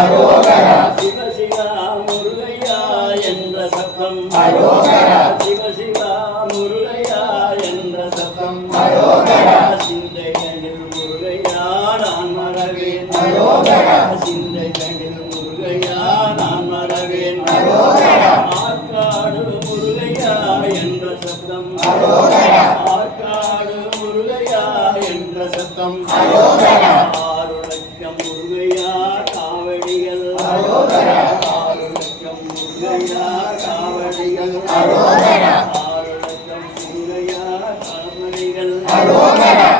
அரோகரா சிவ சிவா முருகையா என்ற சப்தம் அரோகரா சிவ சிவா முருகையா என்ற சப்தம் அரோகரா சிந்தைகளில் முருகையா நான் மறவேன். அரோகரா சிந்தைகளில் முருகையா நான் மறவேன். அரோகரா ஆற்காடு முருகையா என்ற சப்தம் அரோகரா அரோகரா.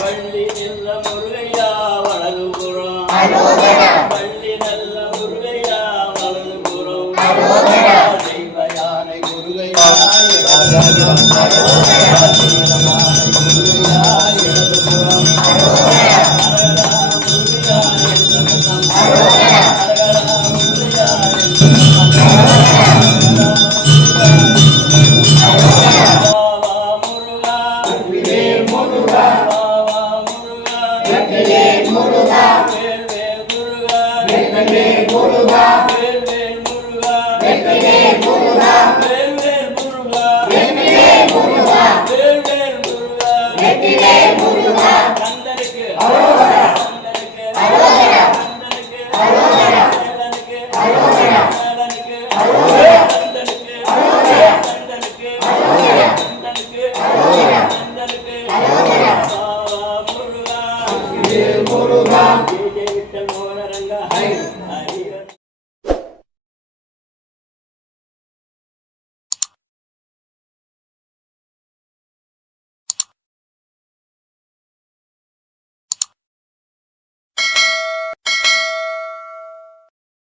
பள்ளி நல்ல முருகையா வளர்கிறோம் பள்ளி நல்ல முருகையா வளர்கிறோம் தெய்வ யானை முருகையா Muruga. முருகா. வெல்வெல்வே முருகா. 감사합니다. 아이고.